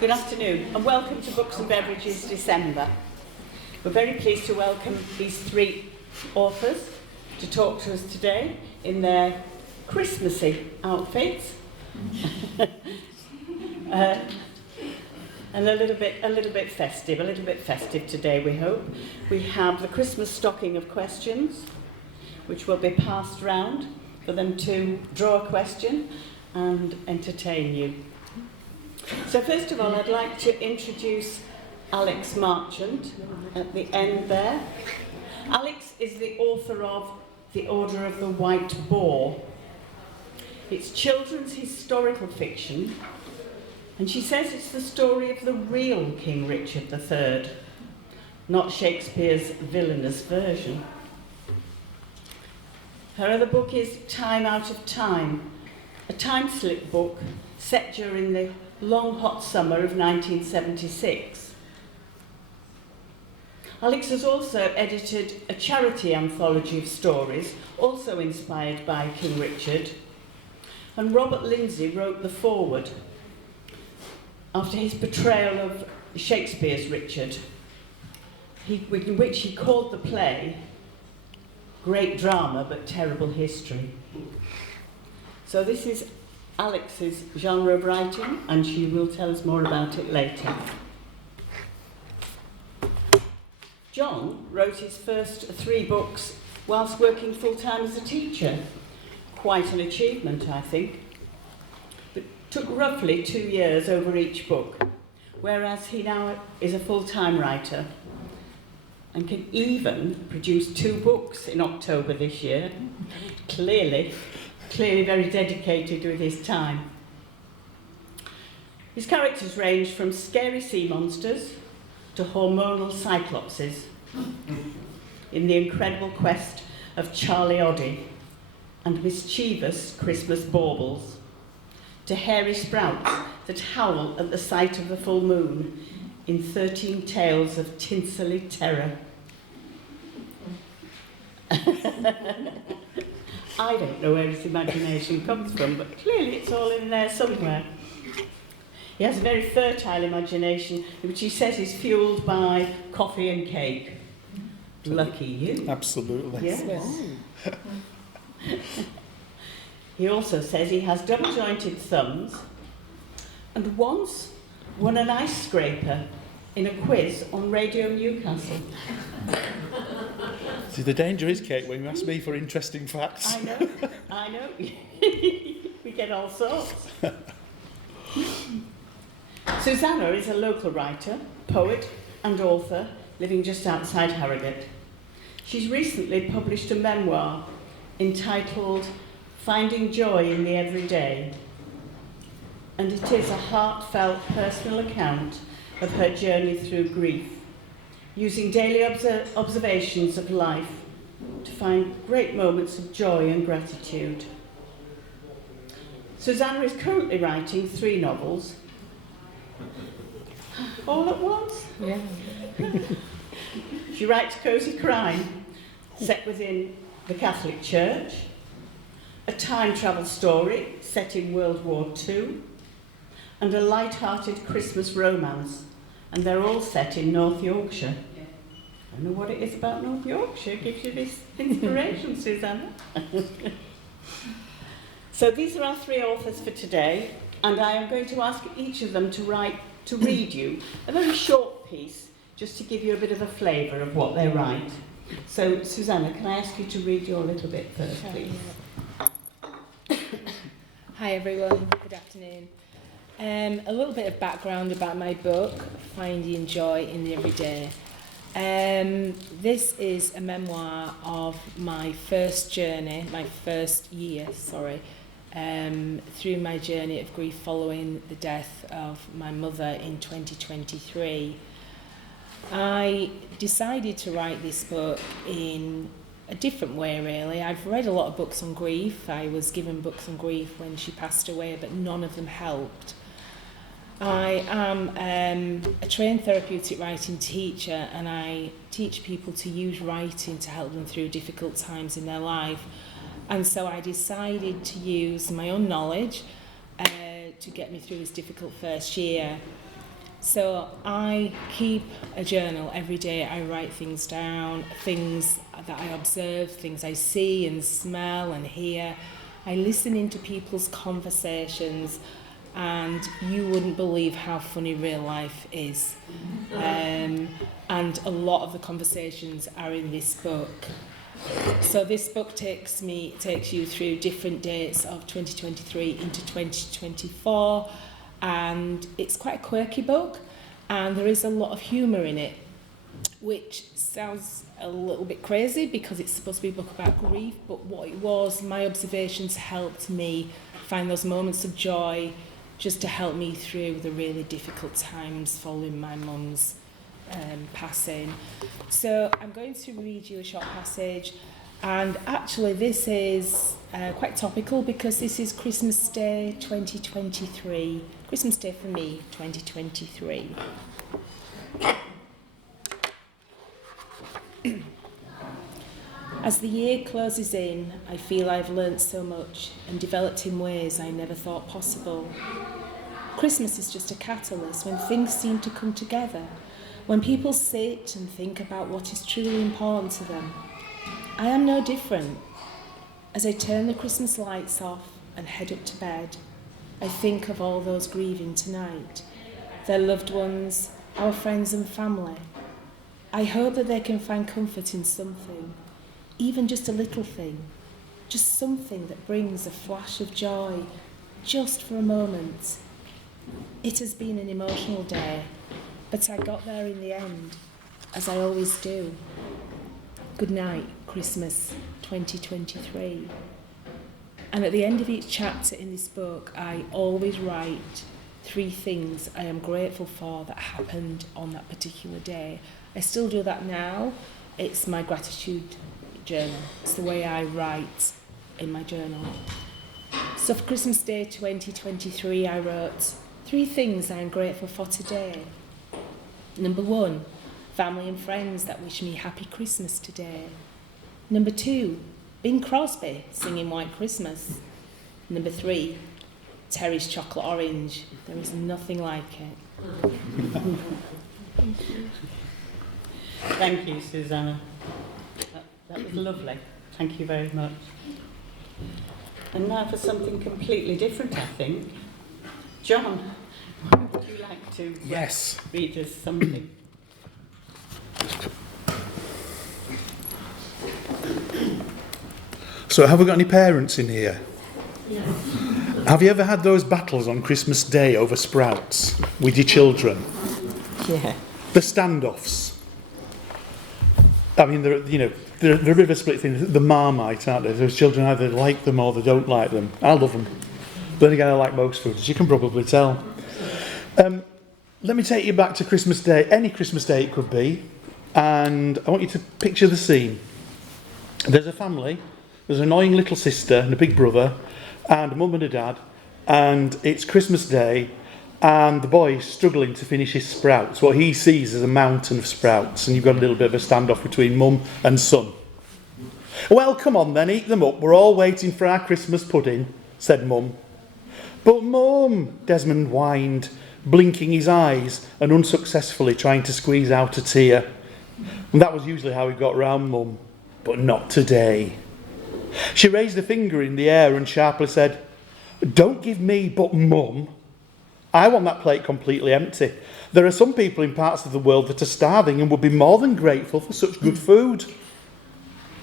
Good afternoon and welcome to Books and Beverages December. We're very pleased to welcome these three authors to talk to us today in their Christmassy outfits. And a little bit festive today, we hope. We have the Christmas stocking of questions, which will be passed round for them to draw a question and entertain you. So first of all, I'd like to introduce Alex Marchant at the end there. Alex is the author of The Order of the White Boar. It's children's historical fiction, and she says it's the story of the real King Richard III, not Shakespeare's villainous version. Her other book is Time Out of Time, a time-slip book set during the long hot summer of 1976. Alex has also edited a charity anthology of stories, also inspired by King Richard, and Robert Lindsay wrote the foreword after his portrayal of Shakespeare's Richard, in which he called the play Great Drama but Terrible History. So this is Alex's genre of writing, and she will tell us more about it later. John wrote his first 3 books whilst working full-time as a teacher. Quite an achievement, I think. But took roughly 2 years over each book, whereas he now is a full-time writer and can even produce 2 books in October this year. Clearly very dedicated with his time. His characters range from scary sea monsters to hormonal cyclopses in the incredible quest of Charlie Oddie and mischievous Christmas baubles to hairy sprouts that howl at the sight of the full moon in 13 tales of tinselly terror. I don't know where his imagination comes from, but clearly it's all in there somewhere. He has a very fertile imagination, which he says is fueled by coffee and cake. Lucky you. Absolutely. Yes. He also says he has double-jointed thumbs and once won an ice scraper in a quiz on Radio Newcastle. See, the danger is, Kate, when you ask me for interesting facts. I know. We get all sorts. Susanna is a local writer, poet and author living just outside Harrogate. She's recently published a memoir entitled Finding Joy in the Everyday, and it is a heartfelt personal account of her journey through grief, using daily observations of life to find great moments of joy and gratitude. Susanna is currently writing 3 novels. All at once? Yeah. She writes Cosy Crime, set within the Catholic Church, a time travel story set in World War II, and a light-hearted Christmas romance, and they're all set in North Yorkshire. I don't know what it is about North Yorkshire gives you this inspiration, Susanna. So these are our 3 authors for today, and I am going to ask each of them to read you a very short piece, just to give you a bit of a flavour of what they write. So, Susanna, can I ask you to read your little bit first, please? Hi everyone, good afternoon. A little bit of background about my book, Finding Joy in the Everyday. This is a memoir of my first year, through my journey of grief following the death of my mother in 2023. I decided to write this book in a different way, really. I've read a lot of books on grief. I was given books on grief when she passed away, but none of them helped. I am a trained therapeutic writing teacher, and I teach people to use writing to help them through difficult times in their life. And so I decided to use my own knowledge to get me through this difficult first year. So I keep a journal every day. I write things down, things that I observe, things I see and smell and hear. I listen into people's conversations, and you wouldn't believe how funny real life is. And a lot of the conversations are in this book. So this book takes you through different dates of 2023 into 2024, and it's quite a quirky book, and there is a lot of humour in it, which sounds a little bit crazy because it's supposed to be a book about grief, but what it was, my observations helped me find those moments of joy just to help me through the really difficult times following my mum's passing. So I'm going to read you a short passage, and actually this is quite topical because this is Christmas Day 2023. Christmas Day for me, 2023. As the year closes in, I feel I've learnt so much and developed in ways I never thought possible. Christmas is just a catalyst when things seem to come together, when people sit and think about what is truly important to them. I am no different. As I turn the Christmas lights off and head up to bed, I think of all those grieving tonight, their loved ones, our friends and family. I hope that they can find comfort in something, even just a little thing, just something that brings a flash of joy, just for a moment. It has been an emotional day, but I got there in the end, as I always do. Good night, Christmas 2023. And at the end of each chapter in this book, I always write 3 things I am grateful for that happened on that particular day. I still do that now. It's my gratitude journal. It's the way I write in my journal. So for Christmas Day 2023, I wrote 3 things I am grateful for today. Number 1, family and friends that wish me happy Christmas today. Number 2, Bing Crosby singing White Christmas. Number 3, Terry's chocolate orange. There is nothing like it. Thank you, Susanna. That was lovely. Thank you very much. And now for something completely different, I think. John, would you like to Yes. read us something? So have we got any parents in here? Yes. Have you ever had those battles on Christmas Day over sprouts with your children? Yeah. The standoffs. I mean, they're a bit of a split thing. The Marmite, aren't they? Those children either like them or they don't like them. I love them. But then again, I like most foods, you can probably tell. Let me take you back to Christmas Day, any Christmas Day it could be, and I want you to picture the scene. There's a family, there's an annoying little sister and a big brother, and a mum and a dad, and it's Christmas Day, and the boy's struggling to finish his sprouts. What he sees is a mountain of sprouts, and you've got a little bit of a standoff between mum and son. Well, come on then, eat them up. We're all waiting for our Christmas pudding, said mum. But mum, Desmond whined, blinking his eyes and unsuccessfully trying to squeeze out a tear. And that was usually how he got round mum, but not today. She raised a finger in the air and sharply said, "Don't give me but mum. I want that plate completely empty. There are some people in parts of the world that are starving and would be more than grateful for such good food."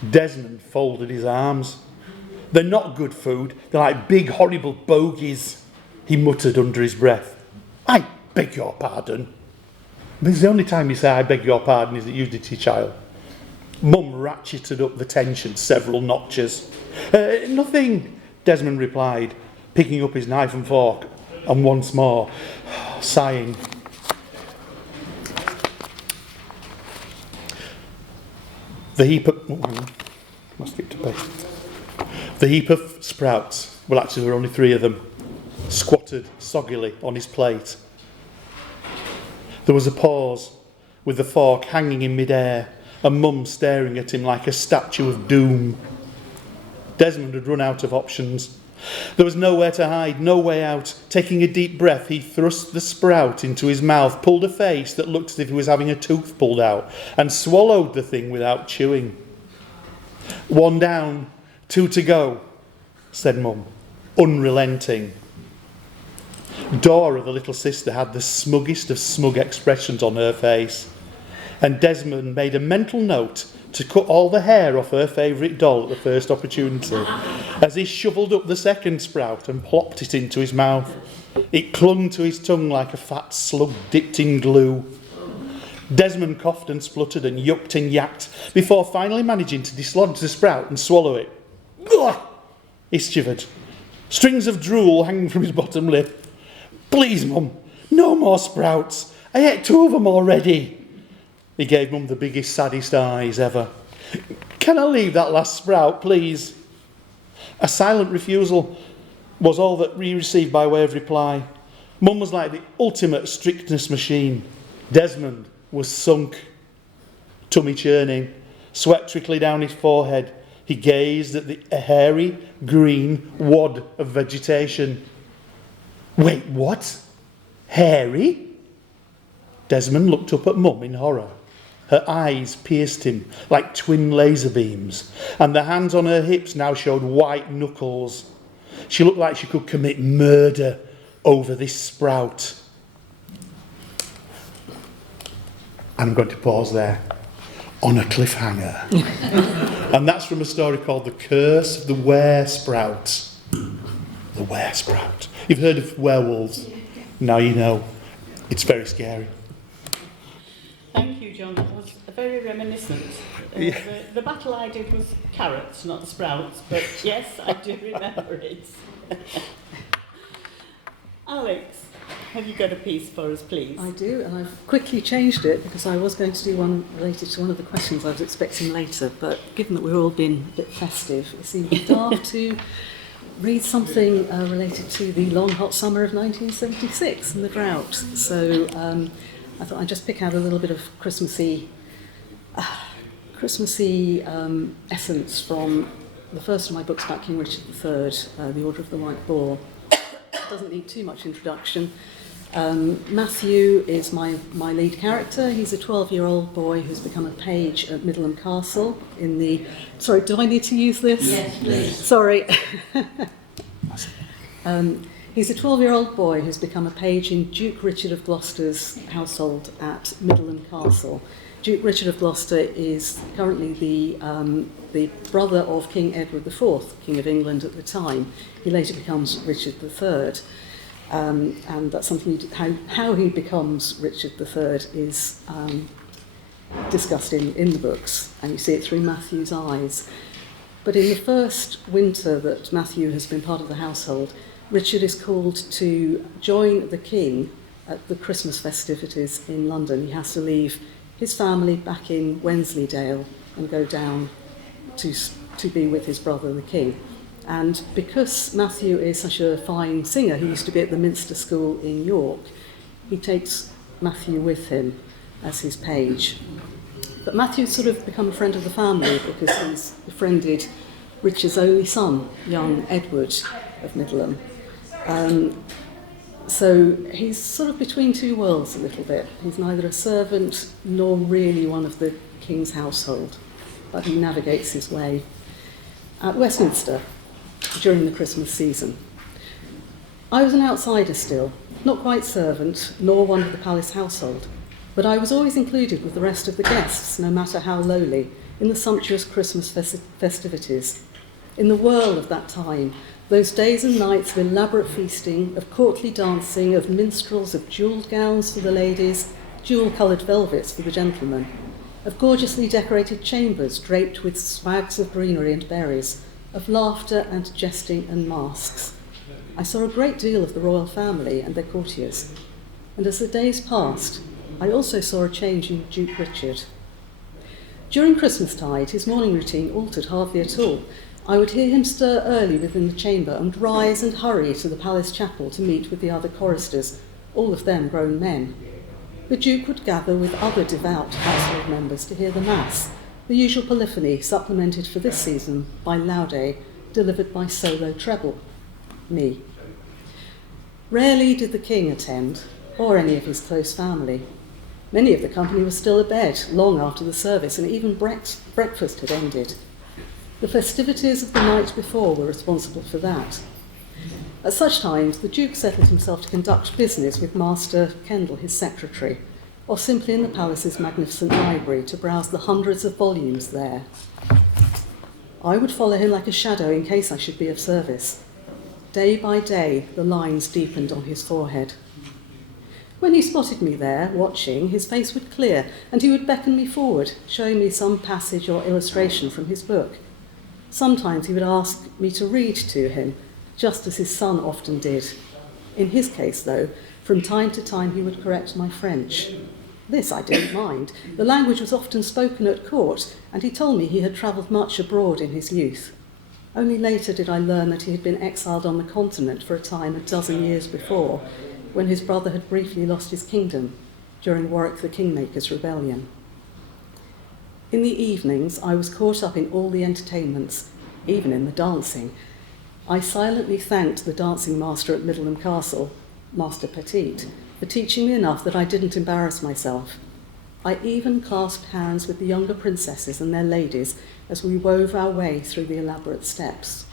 Desmond folded his arms. "They're not good food. They're like big, horrible bogies," he muttered under his breath. "I beg your pardon." This is the only time you say "I beg your pardon" is that you did to your child. Mum ratcheted up the tension several notches. Nothing, Desmond replied, picking up his knife and fork, and once more, sighing. The heap of sprouts, well actually there were only 3 of them, squatted soggily on his plate. There was a pause, with the fork hanging in mid-air, and Mum staring at him like a statue of doom. Desmond had run out of options. There was nowhere to hide, no way out. Taking a deep breath, he thrust the sprout into his mouth, pulled a face that looked as if he was having a tooth pulled out, and swallowed the thing without chewing. 1 down, 2 to go, said Mum, unrelenting. Dora, the little sister, had the smuggest of smug expressions on her face, and Desmond made a mental note to cut all the hair off her favourite doll at the first opportunity, as he shovelled up the second sprout and plopped it into his mouth. It clung to his tongue like a fat slug dipped in glue. Desmond coughed and spluttered and yucked and yacked before finally managing to dislodge the sprout and swallow it. Ugh! He shivered. Strings of drool hanging from his bottom lip. Please, Mum, no more sprouts. I ate 2 of them already. He gave Mum the biggest, saddest eyes ever. Can I leave that last sprout, please? A silent refusal was all that we received by way of reply. Mum was like the ultimate strictness machine. Desmond was sunk, tummy churning, sweat trickling down his forehead. He gazed at the hairy, green wad of vegetation. Wait, what? Hairy? Desmond looked up at Mum in horror. Her eyes pierced him like twin laser beams, and the hands on her hips now showed white knuckles. She looked like she could commit murder over this sprout. I'm going to pause there on a cliffhanger. And that's from a story called The Curse of the Were Sprout. The were sprout. You've heard of werewolves. Now you know. It's very scary. Thank you, John. That was very reminiscent. The battle I did was carrots, not sprouts, but yes, I do remember it. Alex, have you got a piece for us, please? I do, and I've quickly changed it because I was going to do one related to one of the questions I was expecting later, but given that we're all being a bit festive, it seemed daft to read something related to the long hot summer of 1976 and the drought. So I thought I'd just pick out a little bit of Christmassy essence from the first of my books about King Richard III, The Order of the White Boar. It doesn't need too much introduction. Matthew is my lead character. He's a 12-year-old boy who's become a page at Middleham Castle in the... Sorry, do I need to use this? Yes, please. Sorry. He's a 12-year-old boy who's become a page in Duke Richard of Gloucester's household at Middleham Castle. Duke Richard of Gloucester is currently the brother of King Edward IV, King of England at the time. He later becomes Richard III. And that's something, how he becomes Richard III is discussed in the books, and you see it through Matthew's eyes. But in the first winter that Matthew has been part of the household, Richard is called to join the king at the Christmas festivities in London. He has to leave his family back in Wensleydale and go down to be with his brother, the king. And because Matthew is such a fine singer, he used to be at the Minster School in York, he takes Matthew with him as his page. But Matthew's sort of become a friend of the family because he's befriended Richard's only son, young Edward of Middleham. So he's sort of between two worlds a little bit. He's neither a servant nor really one of the king's household, but he navigates his way. At Westminster, during the Christmas season, I was an outsider still, not quite servant, nor one of the palace household, but I was always included with the rest of the guests, no matter how lowly, in the sumptuous Christmas festivities. In the whirl of that time, those days and nights of elaborate feasting, of courtly dancing, of minstrels, of jewelled gowns for the ladies, jewel-coloured velvets for the gentlemen, of gorgeously decorated chambers draped with swags of greenery and berries, of laughter and jesting and masks. I saw a great deal of the royal family and their courtiers, and as the days passed, I also saw a change in Duke Richard. During Christmastide, his morning routine altered hardly at all. I would hear him stir early within the chamber and rise and hurry to the palace chapel to meet with the other choristers, all of them grown men. The Duke would gather with other devout household members to hear the Mass, the usual polyphony supplemented for this season by Laude, delivered by solo treble. me. Rarely did the king attend, or any of his close family. Many of the company were still abed long after the service, and even breakfast had ended. The festivities of the night before were responsible for that. At such times, the Duke settled himself to conduct business with Master Kendall, his secretary, or simply in the palace's magnificent library to browse the hundreds of volumes there. I would follow him like a shadow in case I should be of service. Day by day, the lines deepened on his forehead. When he spotted me there, watching, his face would clear, and he would beckon me forward, showing me some passage or illustration from his book. Sometimes he would ask me to read to him, just as his son often did. In his case, though, from time to time he would correct my French. This I didn't mind. The language was often spoken at court, and he told me he had travelled much abroad in his youth. Only later did I learn that he had been exiled on the continent for a time a dozen years before, when his brother had briefly lost his kingdom during Warwick the Kingmaker's rebellion. In the evenings, I was caught up in all the entertainments, even in the dancing. I silently thanked the dancing master at Middleham Castle, Master Petit, for teaching me enough that I didn't embarrass myself. I even clasped hands with the younger princesses and their ladies as we wove our way through the elaborate steps.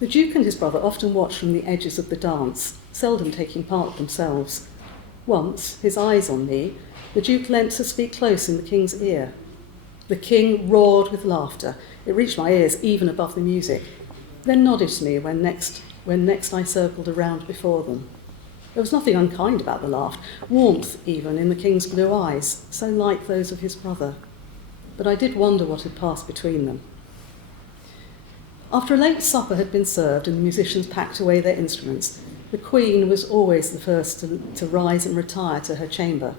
The Duke and his brother often watched from the edges of the dance, seldom taking part themselves. Once, his eyes on me, the Duke leant to speak close in the king's ear. The king roared with laughter. It reached my ears even above the music, then nodded to me when next I circled around before them. There was nothing unkind about the laugh, warmth even in the king's blue eyes, so like those of his brother. But I did wonder what had passed between them. After a late supper had been served and the musicians packed away their instruments, the Queen was always the first to rise and retire to her chamber.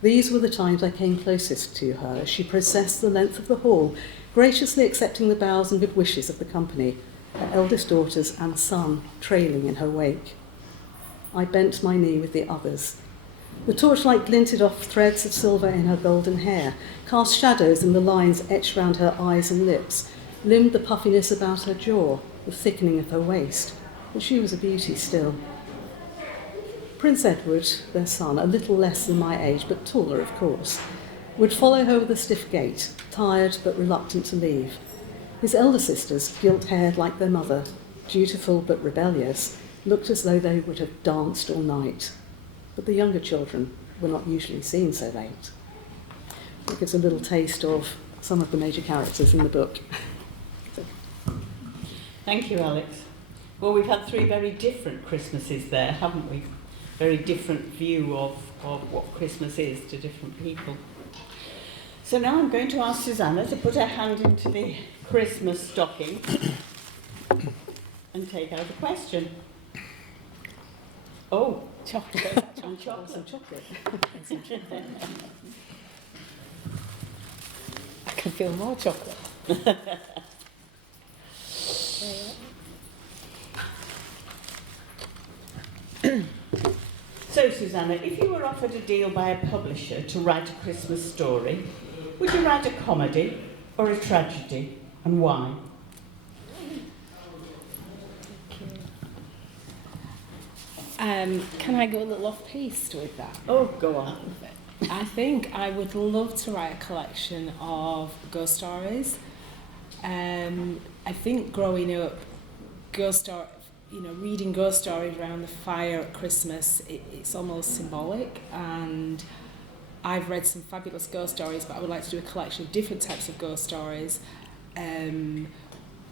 These were the times I came closest to her as she processed the length of the hall, graciously accepting the bows and good wishes of the company, her eldest daughters and son trailing in her wake. I bent my knee with the others. The torchlight glinted off threads of silver in her golden hair, cast shadows in the lines etched round her eyes and lips, limned the puffiness about her jaw, the thickening of her waist, but she was a beauty still. Prince Edward, their son, a little less than my age, but taller, of course, would follow her with a stiff gait, tired but reluctant to leave. His elder sisters, gilt-haired like their mother, dutiful but rebellious, looked as though they would have danced all night. But the younger children were not usually seen so late. It gives a little taste of some of the major characters in the book. Thank you, Alex. Well, we've had 3 very different Christmases there, haven't we? Very different view of what Christmas is to different people. So now I'm going to ask Susanna to put her hand into the Christmas stocking and take out a question. Oh, Chocolate. and chocolate. Some chocolate. I can feel more chocolate. So, Susanna, if you were offered a deal by a publisher to write a Christmas story, would you write a comedy or a tragedy, and why? Can I go a little off-piste with that? Oh, go on. I think I would love to write a collection of ghost stories. I think growing up, reading ghost stories around the fire at Christmas, it's almost symbolic, and I've read some fabulous ghost stories, but I would like to do a collection of different types of ghost stories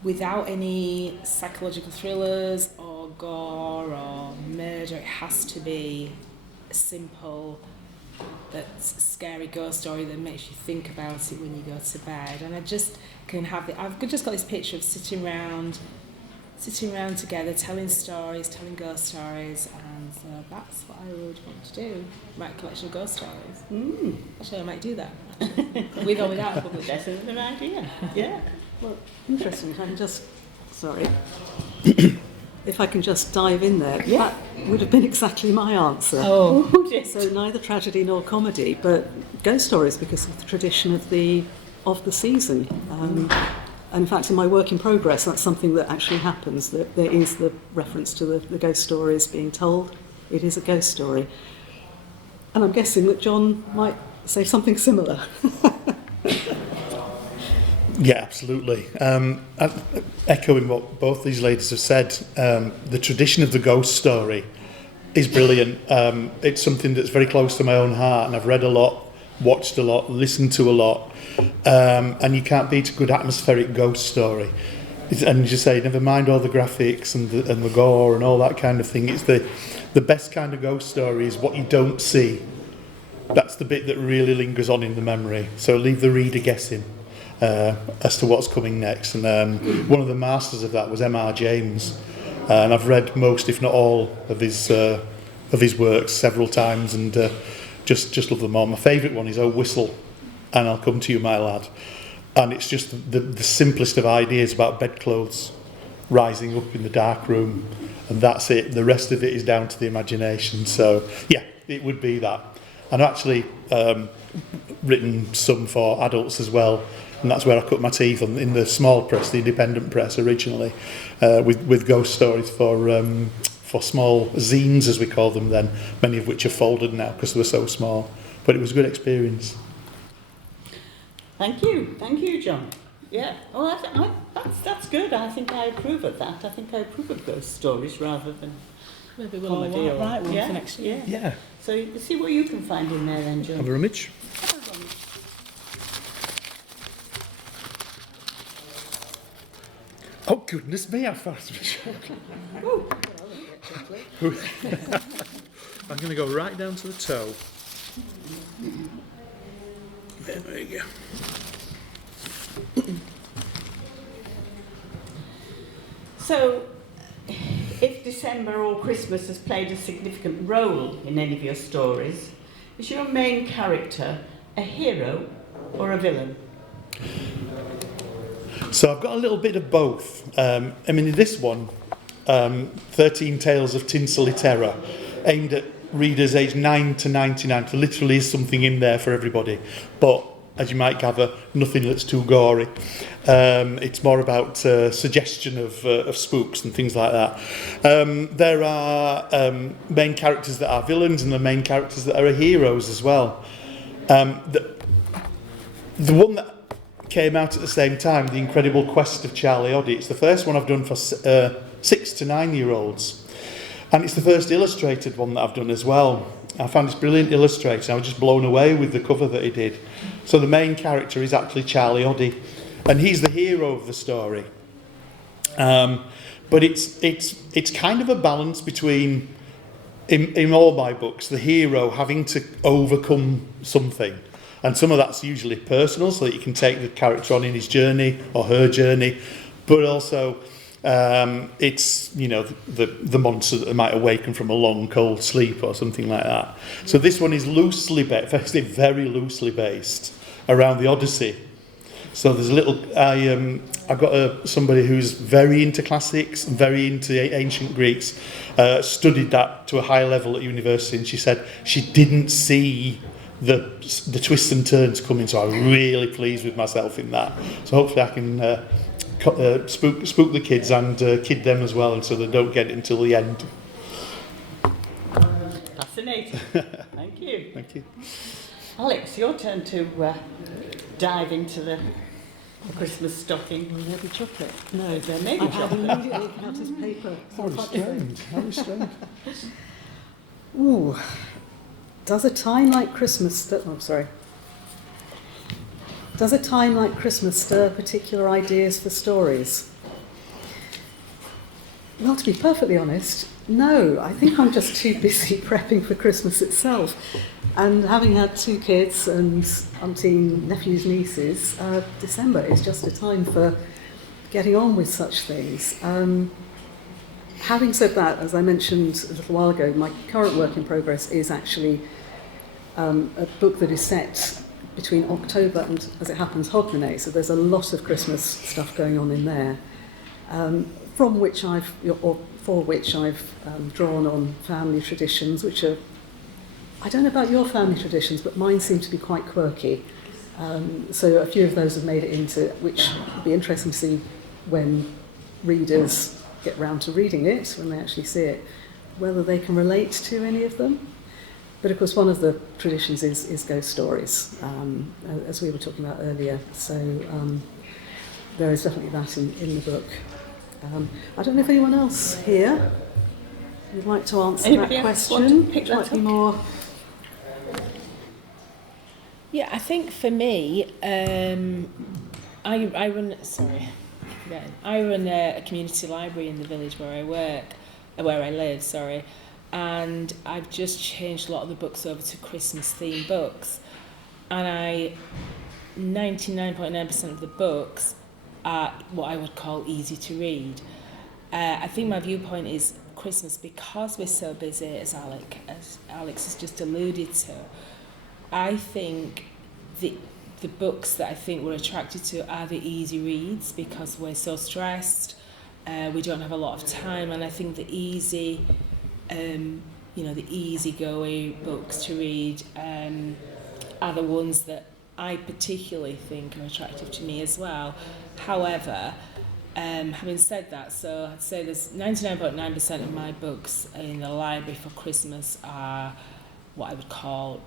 without any psychological thrillers or gore or murder. It has to be a simple, that's scary ghost story that makes you think about it when you go to bed. And I just can have it. I've just got this picture of sitting around together, telling stories, telling ghost stories, and so that's what I would want to do, write a collection of ghost stories. Actually, I might do that, with or without a publisher. That's another idea. Yeah. Well, interesting. If I can just dive in there, Yeah. that would have been exactly my answer. Oh, So neither tragedy nor comedy, but ghost stories because of the tradition of the season. And in fact, in my work in progress, that's something that actually happens. There is the reference to the ghost stories being told. It is a ghost story. And I'm guessing that John might say something similar. Yeah, absolutely. Echoing what both these ladies have said, the tradition of the ghost story is brilliant. It's something that's very close to my own heart, and I've read a lot, watched a lot, listened to a lot, and you can't beat a good atmospheric ghost story. And as you say, never mind all the graphics and the gore and all that kind of thing. It's the best kind of ghost story is what you don't see. That's the bit that really lingers on in the memory. So leave the reader guessing as to what's coming next. And one of the masters of that was M.R. James, and I've read most, if not all, of his works several times, and just love them all. My favourite one is "Oh Whistle, and I'll Come to You, My Lad," and it's just the simplest of ideas about bedclothes rising up in the dark room, and that's it. The rest of it is down to the imagination. So yeah, it would be that. And I've actually written some for adults as well, and that's where I cut my teeth on, in the small press, the independent press originally, with ghost stories for small zines, as we call them then, many of which are folded now because they were so small. But it was a good experience. Thank you, John. Yeah, that's good. I think I approve of that. I think I approve of ghost stories rather than Maybe we'll comedy all write one yeah, for next year. Yeah. So you see what you can find in there then, John. Have a rummage. Oh goodness me, I found some chocolate. I'm going to go right down to the toe. There you go. So, if December or Christmas has played a significant role in any of your stories, is your main character a hero or a villain? So I've got a little bit of both. I mean, in this one, 13 Tales of Tinselly Terror, aimed at readers aged 9 to 99. So literally is something in there for everybody. But as you might gather, nothing that's too gory. It's more about suggestion of spooks and things like that. There are main characters that are villains and the main characters that are heroes as well. The one that came out at the same time, The Incredible Quest of Charlie Oddie. It's the first one I've done for 6 to 9 year olds. And it's the first illustrated one that I've done as well. I found this brilliant illustrator. I was just blown away with the cover that he did. So the main character is actually Charlie Oddie, and he's the hero of the story. But it's kind of a balance between, in all my books, the hero having to overcome something. And some of that's usually personal, so that you can take the character on in his journey or her journey. But also, it's, you know, the monster that might awaken from a long, cold sleep or something like that. So this one is loosely based, actually very loosely based, around the Odyssey. So there's a little, I've got somebody who's very into classics and very into ancient Greeks, studied that to a high level at university, and she said she didn't see the twists and turns coming, so I'm really pleased with myself in that. So hopefully I can spook the kids and kid them as well, and so they don't get it until the end. Fascinating. Thank you. Thank you. Alex, your turn to dive into the Christmas stocking. Will there be chocolate? No, there may be I have chocolate. immediately out his paper. How strange. How strange. Ooh. Does a time like Christmas stir particular ideas for stories? Well, to be perfectly honest, no. I think I'm just too busy prepping for Christmas itself. And having had 2 kids and umpteen nephews, nieces, December is just a time for getting on with such things. Having said that, as I mentioned a little while ago, my current work in progress is actually a book that is set between October and, as it happens, Hogmanay. So there's a lot of Christmas stuff going on in there, for which I've drawn on family traditions, which are, I don't know about your family traditions, but mine seem to be quite quirky. So a few of those have made it into, which will be interesting to see when readers get round to reading it, when they actually see it, whether they can relate to any of them. But of course, one of the traditions is ghost stories, as we were talking about earlier. So there is definitely that in the book. I don't know if anyone else here would like to answer Anybody that else question. want to pick Would you like that to be up? more? Yeah, I think for me, I run. Sorry, forgetting. I run a community library in the village where I live. Sorry, and I've just changed a lot of the books over to Christmas themed books, and 99.9% of the books are what I would call easy to read. I think my viewpoint is Christmas, because we're so busy, as Alex has just alluded to. I think the books that I think we're attracted to are the easy reads, because we're so stressed, we don't have a lot of time, and I think the easy, the easygoing books to read are the ones that I particularly think are attractive to me as well. However, having said that, so I'd say there's 99.9% of my books in the library for Christmas are what I would call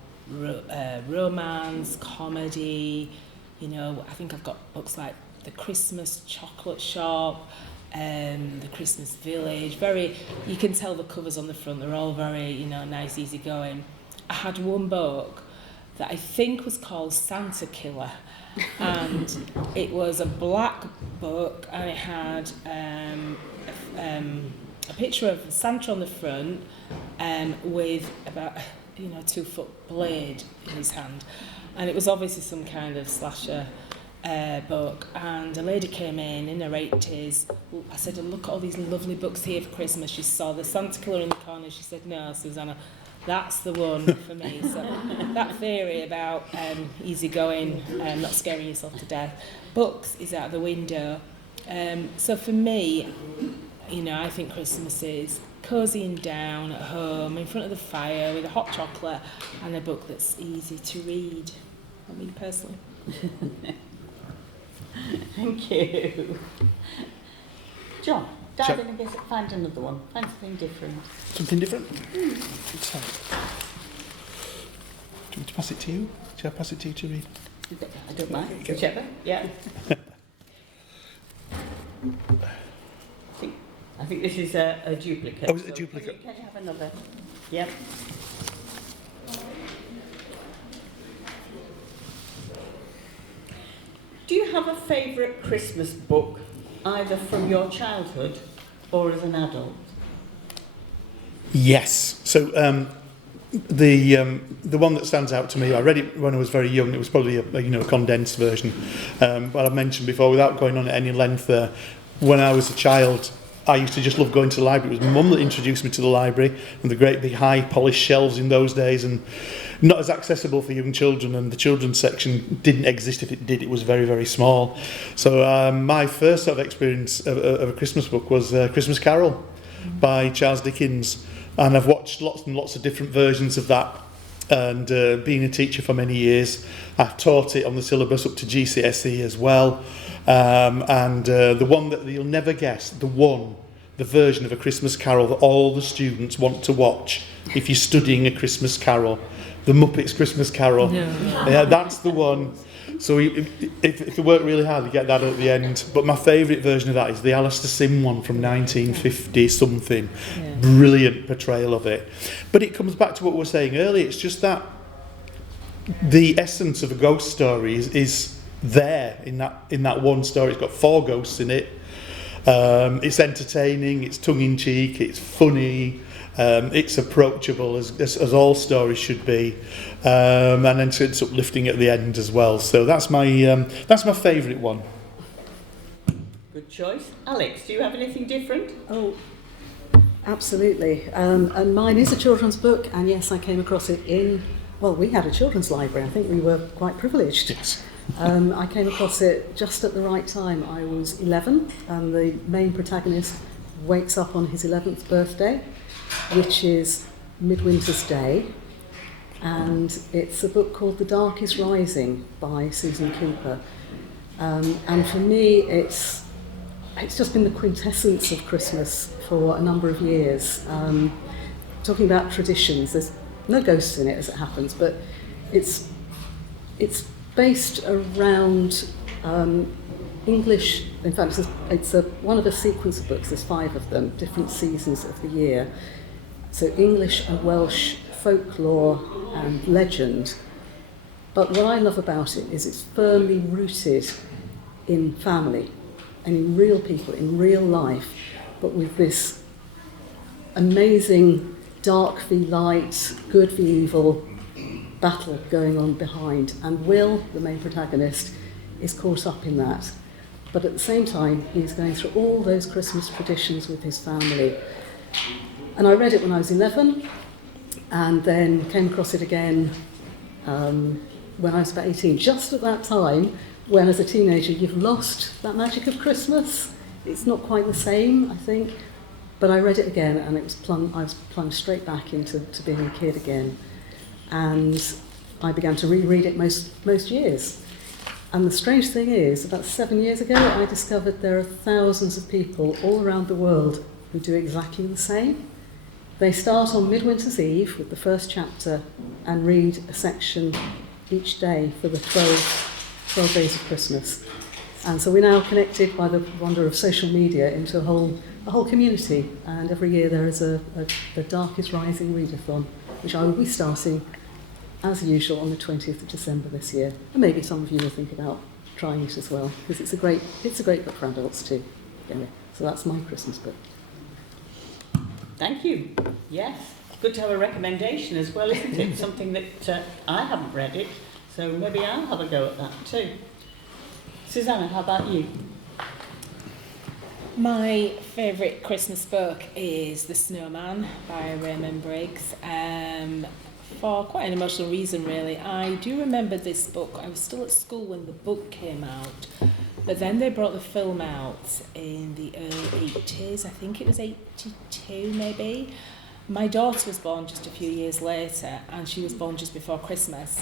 romance, comedy. I think I've got books like The Christmas Chocolate Shop, The Christmas Village. You can tell the covers on the front, they're all very, nice, easy going. I had one book that I think was called Santa Killer, and it was a black book, and it had a picture of Santa on the front with about 2-foot blade in his hand, and it was obviously some kind of slasher book. And a lady came in her 80s. I said, look at all these lovely books here for Christmas. She saw the Santa Killer in the corner. She said, no, Susanna, that's the one for me. So that theory about easygoing, not scaring yourself to death, books is out the window. So for me, I think Christmas is cozying down at home in front of the fire with a hot chocolate and a book that's easy to read. For me personally. Thank you. John, dive in and find another one. Find something different. Something different? So, do you want me to pass it to you? Shall I pass it to you to read? I don't mind. Whichever. Yeah. I think this is a duplicate. Oh, is it a duplicate? Can you have another? Yep. Do you have a favourite Christmas book, either from your childhood or as an adult? Yes. So the one that stands out to me, I read it when I was very young. It was probably a condensed version, but I've mentioned before, without going on at any length there, when I was a child, I used to just love going to the library. It was Mum that introduced me to the library, and the great big high polished shelves in those days, and not as accessible for young children, and the children's section didn't exist. If it did, it was very, very small. So my first sort of experience of a Christmas book was Christmas Carol by Charles Dickens, and I've watched lots and lots of different versions of that, and being a teacher for many years, I've taught it on the syllabus up to GCSE as well. And the one that you'll never guess, the version of A Christmas Carol that all the students want to watch if you're studying A Christmas Carol, the Muppets Christmas Carol. Yeah, that's the one. So if you work really hard, you get that at the end. But my favourite version of that is the Alistair Sim one from 1950 something. Yeah. Brilliant portrayal of it. But it comes back to what we were saying earlier. It's just that the essence of a ghost story is there in that one story. It's got 4 ghosts in it. It's entertaining, it's tongue-in-cheek, it's funny, it's approachable as all stories should be, and then it's uplifting at the end as well. So that's my favourite one. Good choice. Alex, do you have anything different? Oh, absolutely. And mine is a children's book, and yes, I came across it we had a children's library. I think we were quite privileged. Yes. I came across it just at the right time. I was 11, and the main protagonist wakes up on his 11th birthday, which is Midwinter's Day. and it's a book called The Dark is Rising by Susan Cooper. And for me, it's just been the quintessence of Christmas for a number of years. Talking about traditions, there's no ghosts in it as it happens, but it's based around English. In fact, it's one of a sequence of books. There's 5 of them, different seasons of the year. So English and Welsh folklore and legend. But what I love about it is it's firmly rooted in family and in real people, in real life, but with this amazing dark v light, good v evil battle going on behind. And Will, the main protagonist, is caught up in that. But at the same time, he's going through all those Christmas traditions with his family. And I read it when I was 11, and then came across it again when I was about 18, just at that time when, as a teenager, you've lost that magic of Christmas. It's not quite the same, I think. But I read it again, and I was plunged straight back into being a kid again. And I began to reread it most years. And the strange thing is, about 7 years ago, I discovered there are thousands of people all around the world who do exactly the same. They start on Midwinter's Eve with the first chapter and read a section each day for the 12 days of Christmas. And so we're now connected by the wonder of social media into a whole community. And every year there is the Dark is Rising readathon, which I will be starting, as usual, on the 20th of December this year. And maybe some of you will think about trying it as well, because it's a great book for adults too. Anyway, so that's my Christmas book. Thank you. Yes, good to have a recommendation as well, isn't it? Something that I haven't read it, so maybe I'll have a go at that too. Susanna, how about you? My favourite Christmas book is The Snowman by Raymond Briggs. For quite an emotional reason, really. I do remember this book. I was still at school when the book came out, but then they brought the film out in the early 80s. I think it was 82 maybe. My daughter was born just a few years later, and she was born just before Christmas.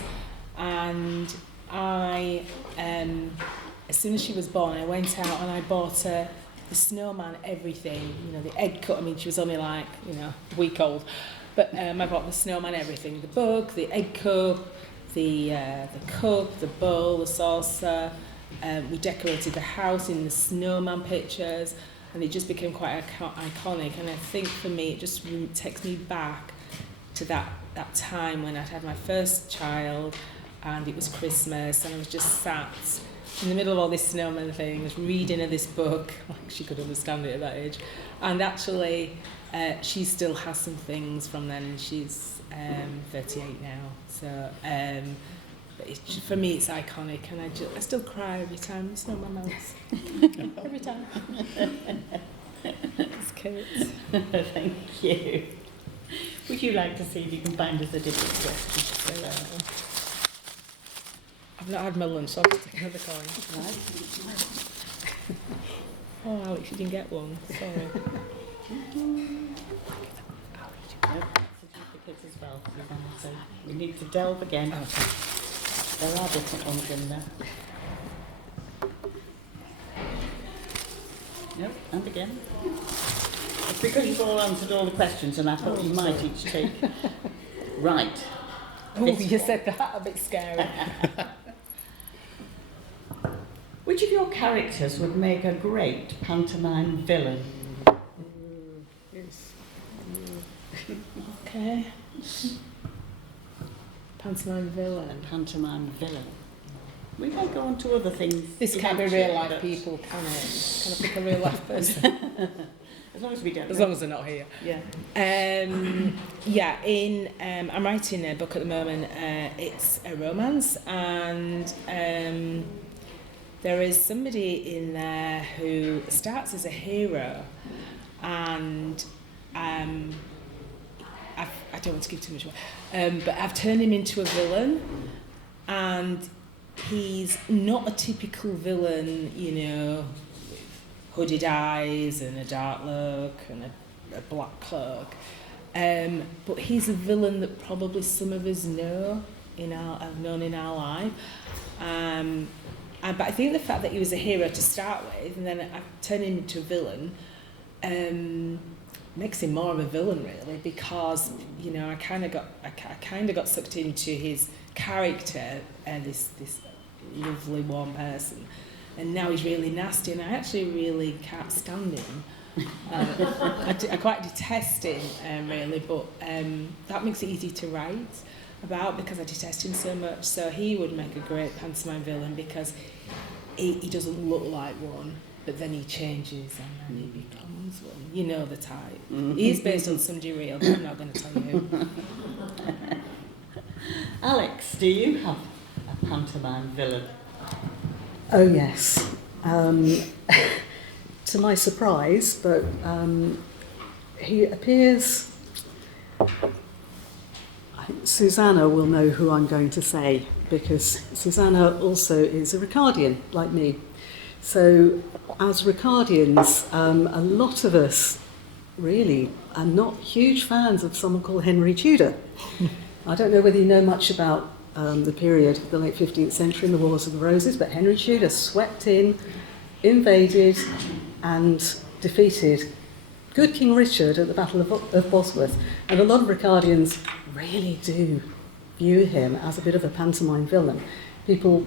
And I, as soon as she was born, I went out and I bought her the snowman everything, the egg cut. I mean, she was only like, a week old. But I bought the snowman everything, the book, the egg cup, the cup, the bowl, the saucer. We decorated the house in the snowman pictures, and it just became quite iconic. And I think for me, it just takes me back to that time when I'd had my first child, and it was Christmas, and I was just sat in the middle of all this snowman things, reading her this book, like she could understand it at that age. And actually, she still has some things from then, and she's 38 now. So but for me, it's iconic, and I still cry every time the snowman melts. Every time. It's cute. Thank you. Would you like to see if you can find us a different question? I've not had my lunch, so I'll take another coin. Right. Oh, Alex, you didn't get one. Sorry. Yep, certificates as well, Susanna, so we need to delve again. Okay. There are different ones in there. Yep, and again. It's because you've all answered all the questions, and I thought you might each take. Right. Oh, you said that, a bit scary. Which of your characters would make a great pantomime villain? Okay. Pantomime villain. A pantomime villain. We might go on to other things. This can't be eventually, real life but- people, can it? Can I pick a real life person? As long as we don't. As know. long as they're not here. Yeah. I'm writing a book at the moment. It's a romance, and there is somebody in there who starts as a hero, and I don't want to give too much away, but I've turned him into a villain, and he's not a typical villain, with hooded eyes and a dark look and a black cloak. But he's a villain that probably some of us have known in our life. But I think the fact that he was a hero to start with, and then I turned him into a villain, makes him more of a villain, really, because I kind of got sucked into his character, this lovely, warm person, and now he's really nasty, and I actually really can't stand him. I quite detest him, really, but that makes it easy to write about because I detest him so much. So he would make a great pantomime villain because he doesn't look like one, but then he changes and then he becomes one. You know the type. He's based on somebody real, but I'm not going to tell you who. Alex, do you have a pantomime villain? Oh yes. To my surprise, but he appears... Susanna will know who I'm going to say, because Susanna also is a Ricardian, like me. So, as Ricardians, a lot of us really are not huge fans of someone called Henry Tudor. I don't know whether you know much about the period, the late 15th century and the Wars of the Roses, but Henry Tudor swept in, invaded and defeated good King Richard at the Battle of Bosworth. And a lot of Ricardians really do view him as a bit of a pantomime villain. People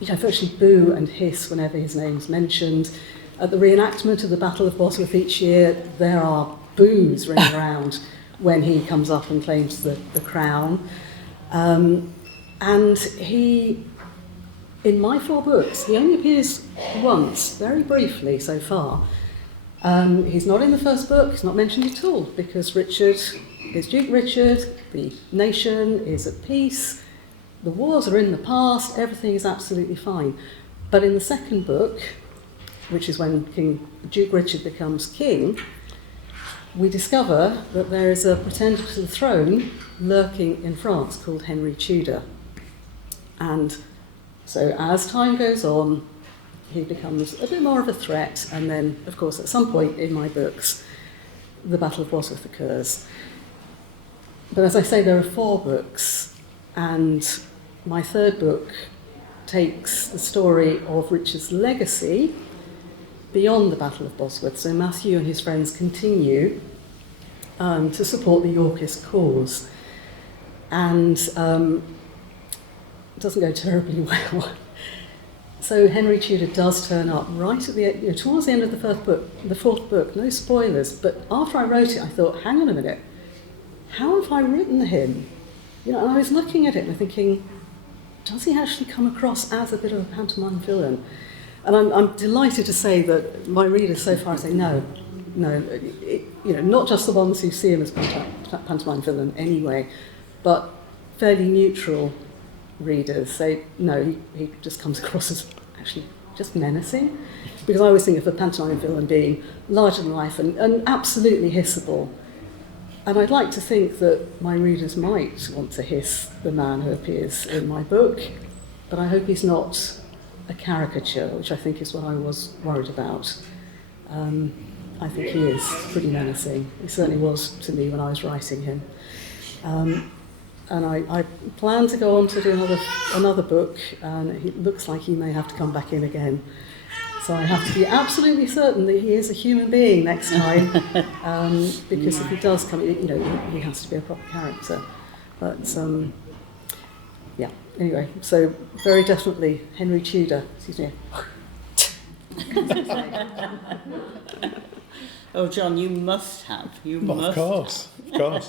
virtually boo and hiss whenever his name's mentioned. At the reenactment of the Battle of Bosworth each year, there are boos ringing around when he comes up and claims the crown. And he, in my 4 books, he only appears once, very briefly so far. He's not in the first book, he's not mentioned at all, because Richard is Duke Richard, the nation is at peace, the wars are in the past, everything is absolutely fine. But in the second book, which is when Duke Richard becomes king, we discover that there is a pretender to the throne lurking in France called Henry Tudor. And so as time goes on, he becomes a bit more of a threat, and then, of course, at some point in my books, the Battle of Bosworth occurs. But as I say, there are 4 books, and my 3rd book takes the story of Richard's legacy beyond the Battle of Bosworth. So Matthew and his friends continue to support the Yorkist cause, and it doesn't go terribly well. So Henry Tudor does turn up right at the towards the end of the 4th book. No spoilers, but after I wrote it, I thought, hang on a minute, how have I written him? And I was looking at it and thinking, does he actually come across as a bit of a pantomime villain? And I'm delighted to say that my readers so far say no, not just the ones who see him as pantomime villain anyway, but fairly neutral readers say, no, he just comes across as actually just menacing. Because I always think of a pantomime villain being larger than life and absolutely hissable. And I'd like to think that my readers might want to hiss the man who appears in my book, but I hope he's not a caricature, which I think is what I was worried about. I think he is pretty menacing. He certainly was to me when I was writing him. And I plan to go on to do another book, and it looks like he may have to come back in again. So I have to be absolutely certain that he is a human being next time, because if he does come, he has to be a proper character. But yeah. Anyway, so very definitely Henry Tudor. Excuse me. Oh, John, you must have. Of course. Well,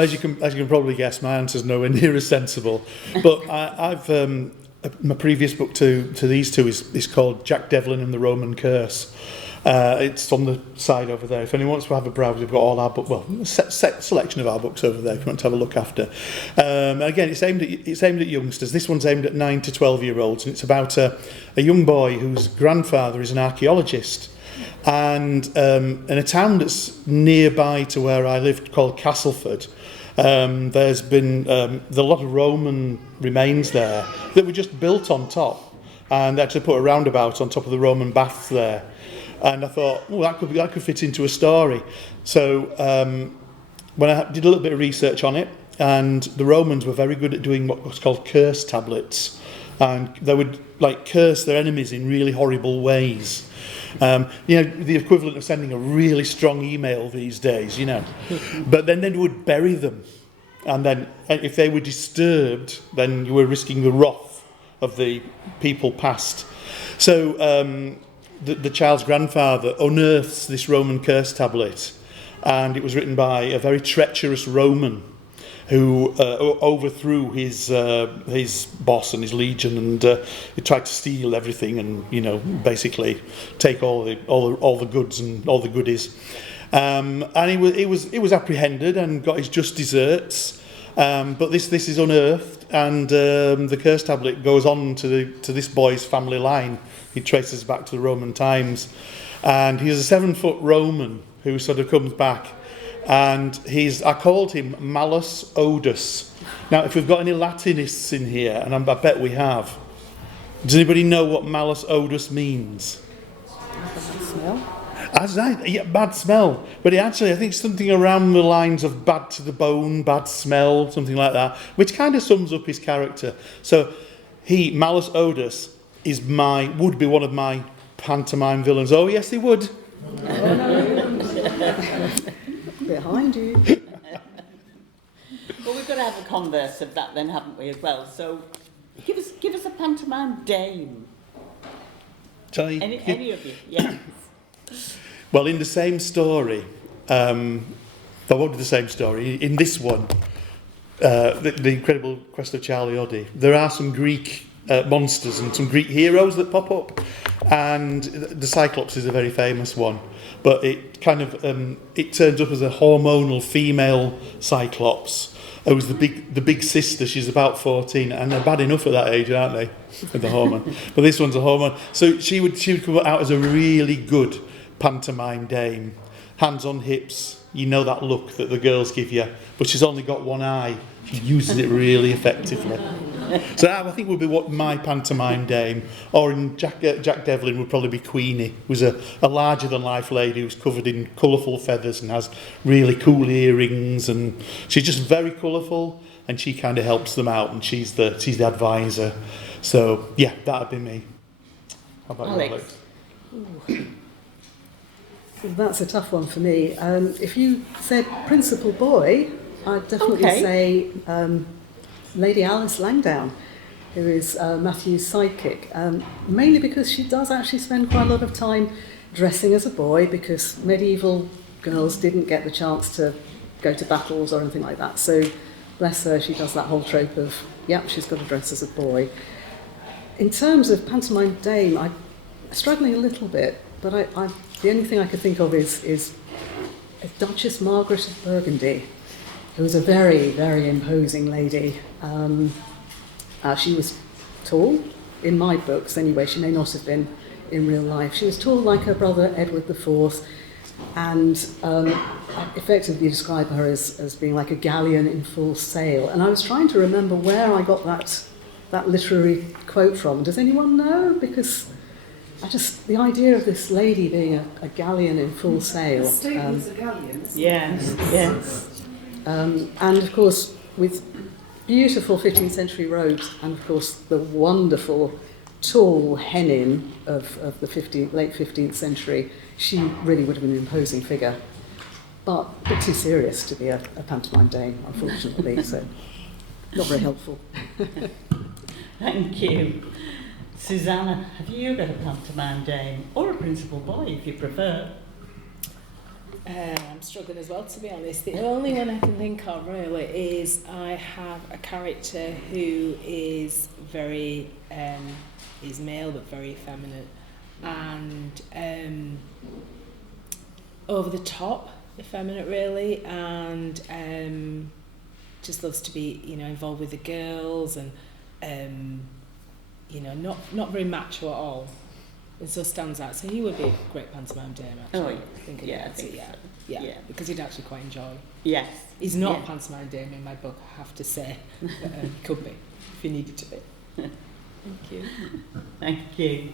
as you can probably guess, my answer's nowhere near as sensible. But I've my previous book to these two is called Jack Devlin and the Roman Curse. It's on the side over there. If anyone wants to have a browse, we've got all our book, selection of our books over there if you want to have a look after. Again, it's aimed at youngsters. This one's aimed at 9 to 12-year-olds, and it's about a young boy whose grandfather is an archaeologist. And in a town that's nearby to where I lived called Castleford, there's been a lot of Roman remains there that were just built on top, and they actually put a roundabout on top of the Roman baths there. And I thought, that could fit into a story. So when I did a little bit of research on it, and the Romans were very good at doing what was called curse tablets, and they would like curse their enemies in really horrible ways. The equivalent of sending a really strong email these days, But then they would bury them, and then if they were disturbed, then you were risking the wrath of the people past. So the child's grandfather unearths this Roman curse tablet, and it was written by a very treacherous Roman who overthrew his boss and his legion, and he tried to steal everything, and basically take all the goods and all the goodies. And he was apprehended and got his just desserts. But this is unearthed, and the curse tablet goes on to this boy's family line. He traces back to the Roman times, and he's a 7-foot Roman who sort of comes back. And I called him Malus Odus. Now, if we've got any Latinists in here, and I bet we have, does anybody know what Malus Odus means? Bad smell. That's right, yeah, bad smell. But I think something around the lines of bad to the bone, bad smell, something like that, which kind of sums up his character. So Malus Odus, would be one of my pantomime villains. Oh, yes, he would. Oh, no. Behind you. Well, we've got to have a converse of that then, haven't we, as well? So give us a pantomime dame. Any of you? Yeah. Well, in the same story, I won't do the same story. In this one, the Incredible Quest of Charlie Oddy, there are some Greek monsters and some Greek heroes that pop up, and the Cyclops is a very famous one. But it kind of it turns up as a hormonal female Cyclops. It was the big sister. She's about 14, and they're bad enough at that age, aren't they? With the hormone. But this one's a hormone. So she would come out as a really good pantomime dame, hands on hips. You know that look that the girls give you, but she's only got one eye. She uses it really effectively. So that, I think, would be what my pantomime dame. Or in Jack Devlin would probably be Queenie, who's a larger-than-life lady who's covered in colourful feathers and has really cool earrings, and she's just very colourful, and she kind of helps them out, and she's the advisor. So, yeah, that'd be me. How about you, Alex? Well, that's a tough one for me. If you said principal boy, I'd definitely say Lady Alice Langdown, who is Matthew's sidekick, mainly because she does actually spend quite a lot of time dressing as a boy, because medieval girls didn't get the chance to go to battles or anything like that. So, bless her, she does that whole trope of, she's got to dress as a boy. In terms of pantomime dame, I'm struggling a little bit, but the only thing I could think of is Duchess Margaret of Burgundy, who was a very, very imposing lady. She was tall, in my books anyway. She may not have been in real life. She was tall like her brother Edward IV, and I effectively describe her as being like a galleon in full sail. And I was trying to remember where I got that literary quote from. Does anyone know? Because the idea of this lady being a galleon in full sail. Stables are galleons. Yes. And of course, with beautiful 15th century robes, and of course the wonderful tall hennin of the late 15th century, she really would have been an imposing figure. But a bit too serious to be a pantomime dame, unfortunately, so not very helpful. Thank you. Susanna, have you got a pantomime dame, or a principal boy if you prefer? I'm struggling as well, to be honest. The only one I can think of really is I have a character who is very is male but very feminine, and over the top effeminate really, and just loves to be involved with the girls, and not very macho at all. And so stands out. So he would be a great pantomime dame, actually. Yeah, because he'd actually quite enjoy. Yes. He's not a pantomime dame in my book, I have to say. But could be, if he needed to be. Thank you. Thank you.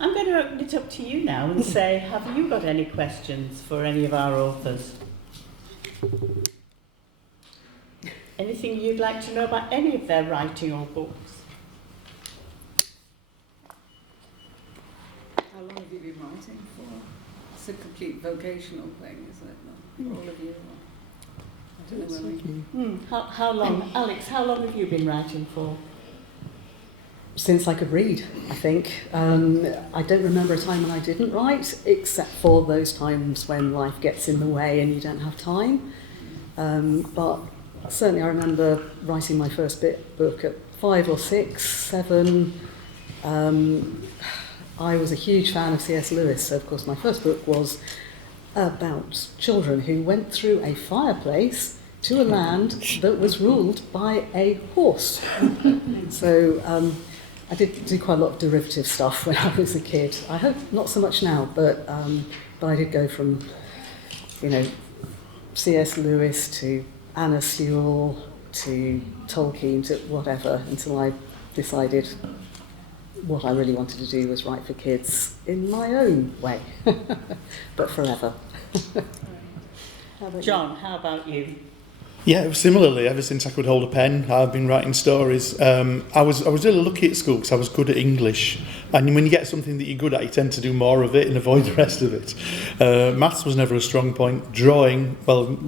I'm going to open it up to you now and say, have you got any questions for any of our authors? Anything you'd like to know about any of their writing or books? How long have you been writing for? It's a complete vocational thing, isn't it? Not all of you. I don't know where we... How long, Alex, how long have you been writing for? Since I could read, I think. I don't remember a time when I didn't write, except for those times when life gets in the way and you don't have time. But certainly I remember writing my first book at 5 or 6, 7. I was a huge fan of C.S. Lewis, so of course my first book was about children who went through a fireplace to a land that was ruled by a horse. So I did do quite a lot of derivative stuff when I was a kid. I hope not so much now, but I did go from, C.S. Lewis to Anna Sewell to Tolkien to whatever, until I decided what I really wanted to do was write for kids in my own way, but forever. John, how about you? Yeah, similarly, ever since I could hold a pen, I've been writing stories. I was really lucky at school because I was good at English. And when you get something that you're good at, you tend to do more of it and avoid the rest of it. Maths was never a strong point. Drawing, well,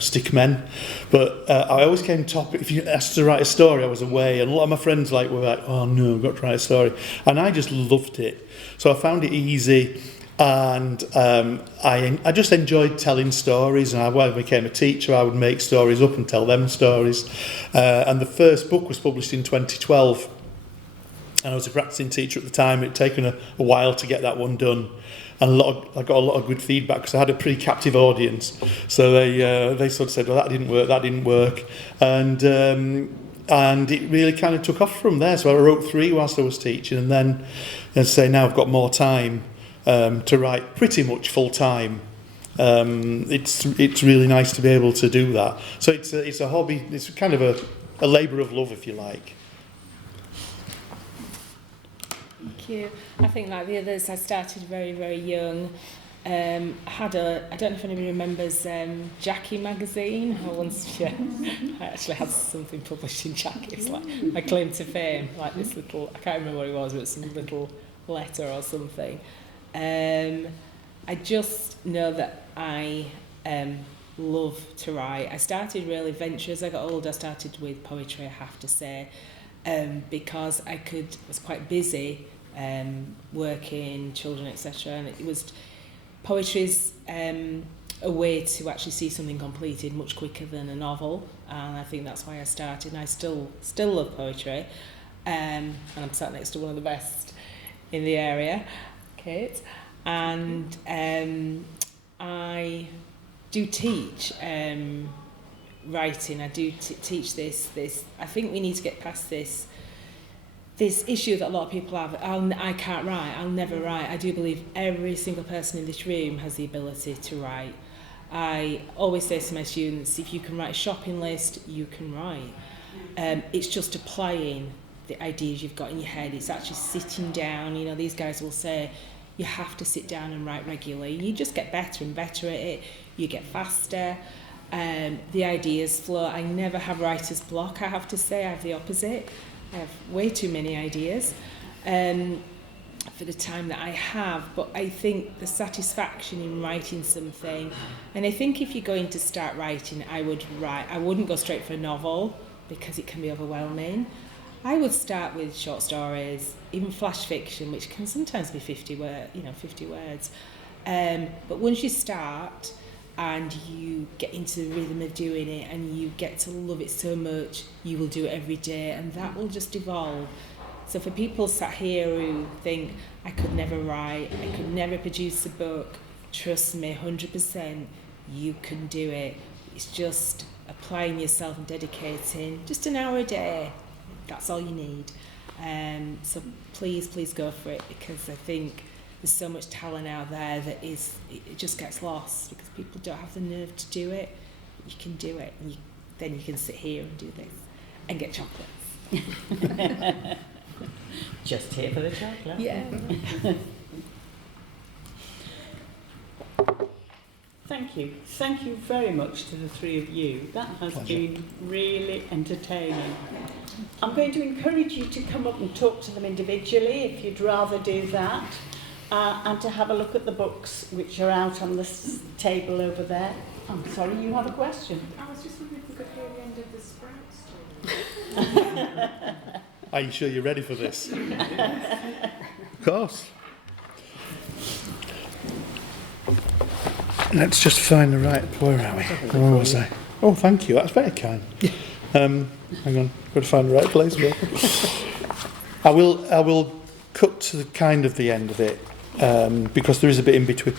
stick men. But I always came top. If you asked to write a story, I was away. And a lot of my friends were like, oh no, I've got to write a story. And I just loved it. So I found it easy. And I just enjoyed telling stories, and when I became a teacher I would make stories up and tell them stories, and the first book was published in 2012, and I was a practicing teacher at the time. It had taken a while to get that one done, and I got a lot of good feedback because I had a pretty captive audience, so they sort of said, well, that didn't work, and it really kind of took off from there. So I wrote 3 whilst I was teaching, and then, as I say, now I've got more time to write pretty much full time. It's really nice to be able to do that. So it's a hobby. It's kind of a labour of love, if you like. Thank you. I think like the others, I started very, very young. I don't know if anybody remembers Jackie magazine. I actually had something published in Jackie. It's like my claim to fame, like this little, I can't remember what it was, but some little letter or something. I just know that I love to write. I started really venture as I got older. I started with poetry, I have to say, because I was quite busy working, children, etc. And it was poetry's a way to actually see something completed much quicker than a novel, and I think that's why I started. And I still love poetry, and I'm sat next to one of the best in the area, Kate, and I do teach writing. I do teach this. I think we need to get past this issue that a lot of people have. I can't write. I'll never write. I do believe every single person in this room has the ability to write. I always say to my students, if you can write a shopping list, you can write. It's just applying the ideas you've got in your head. It's actually sitting down. These guys will say, you have to sit down and write regularly. You just get better and better at it. You get faster. The ideas flow. I never have writer's block, I have to say. I have the opposite. I have way too many ideas for the time that I have. But I think the satisfaction in writing something, and I think if you're going to start writing, I wouldn't go straight for a novel because it can be overwhelming. I would start with short stories, even flash fiction, which can sometimes be 50 words. But once you start and you get into the rhythm of doing it and you get to love it so much, you will do it every day, and that will just evolve. So for people sat here who think, I could never write, I could never produce a book, trust me, 100%, you can do it. It's just applying yourself and dedicating just an hour a day. That's all you need. So please go for it, because I think there's so much talent out there that it just gets lost because people don't have the nerve to do it. You can do it, and then you can sit here and do this and get chocolates. Just here for the chocolate. Yeah. Thank you. Thank you very much to the three of you. That has Pleasure. been really entertaining. I'm going to encourage you to come up and talk to them individually if you'd rather do that, and to have a look at the books which are out on the table over there. I'm sorry, you have a question? I was just wondering if we could hear the end of the Sprout story. Are you sure you're ready for this? Of course. Let's just find the right... Where are we? Where was I? Oh, thank you. That's very kind. Hang on. Got to find the right place. I will cut to the kind of the end of it, because there is a bit in between.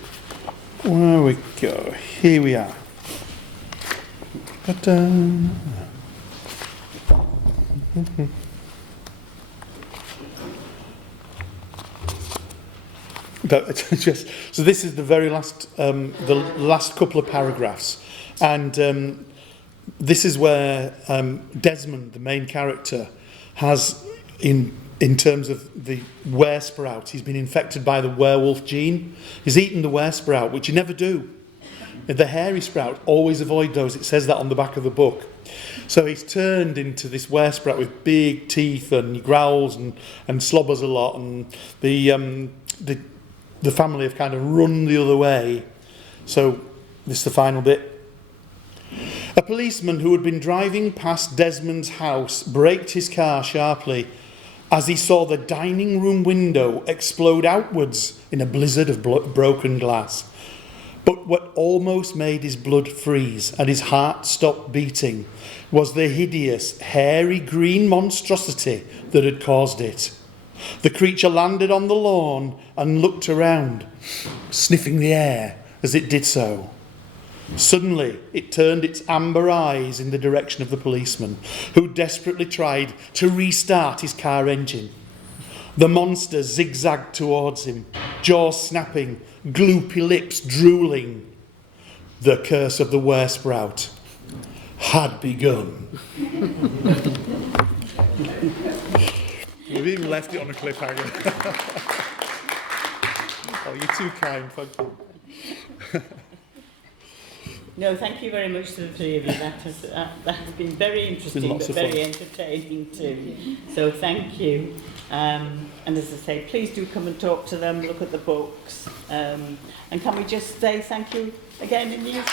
Where we go. Here we are. But just so this is the very last, the last couple of paragraphs, and this is where Desmond, the main character, has in terms of the weresprout, he's been infected by the werewolf gene. He's eaten the weresprout, which you never do. The hairy sprout, always avoid those. It says that on the back of the book. So he's turned into this weresprout with big teeth, and he growls and slobbers a lot, and the family have kind of run the other way. So this is the final bit. A policeman who had been driving past Desmond's house braked his car sharply as he saw the dining room window explode outwards in a blizzard of broken glass. But what almost made his blood freeze and his heart stop beating was the hideous, hairy green monstrosity that had caused it. The creature landed on the lawn and looked around, sniffing the air as it did so. Suddenly, it turned its amber eyes in the direction of the policeman, who desperately tried to restart his car engine. The monster zigzagged towards him, jaws snapping, gloopy lips drooling. The curse of the weresprout had begun. We've even left it on a cliffhanger. Oh, you're too kind, thank you. No, thank you very much to the three of you. That has been very interesting, but very entertaining too. So thank you. And as I say, please do come and talk to them, look at the books. And can we just say thank you again in New Zealand?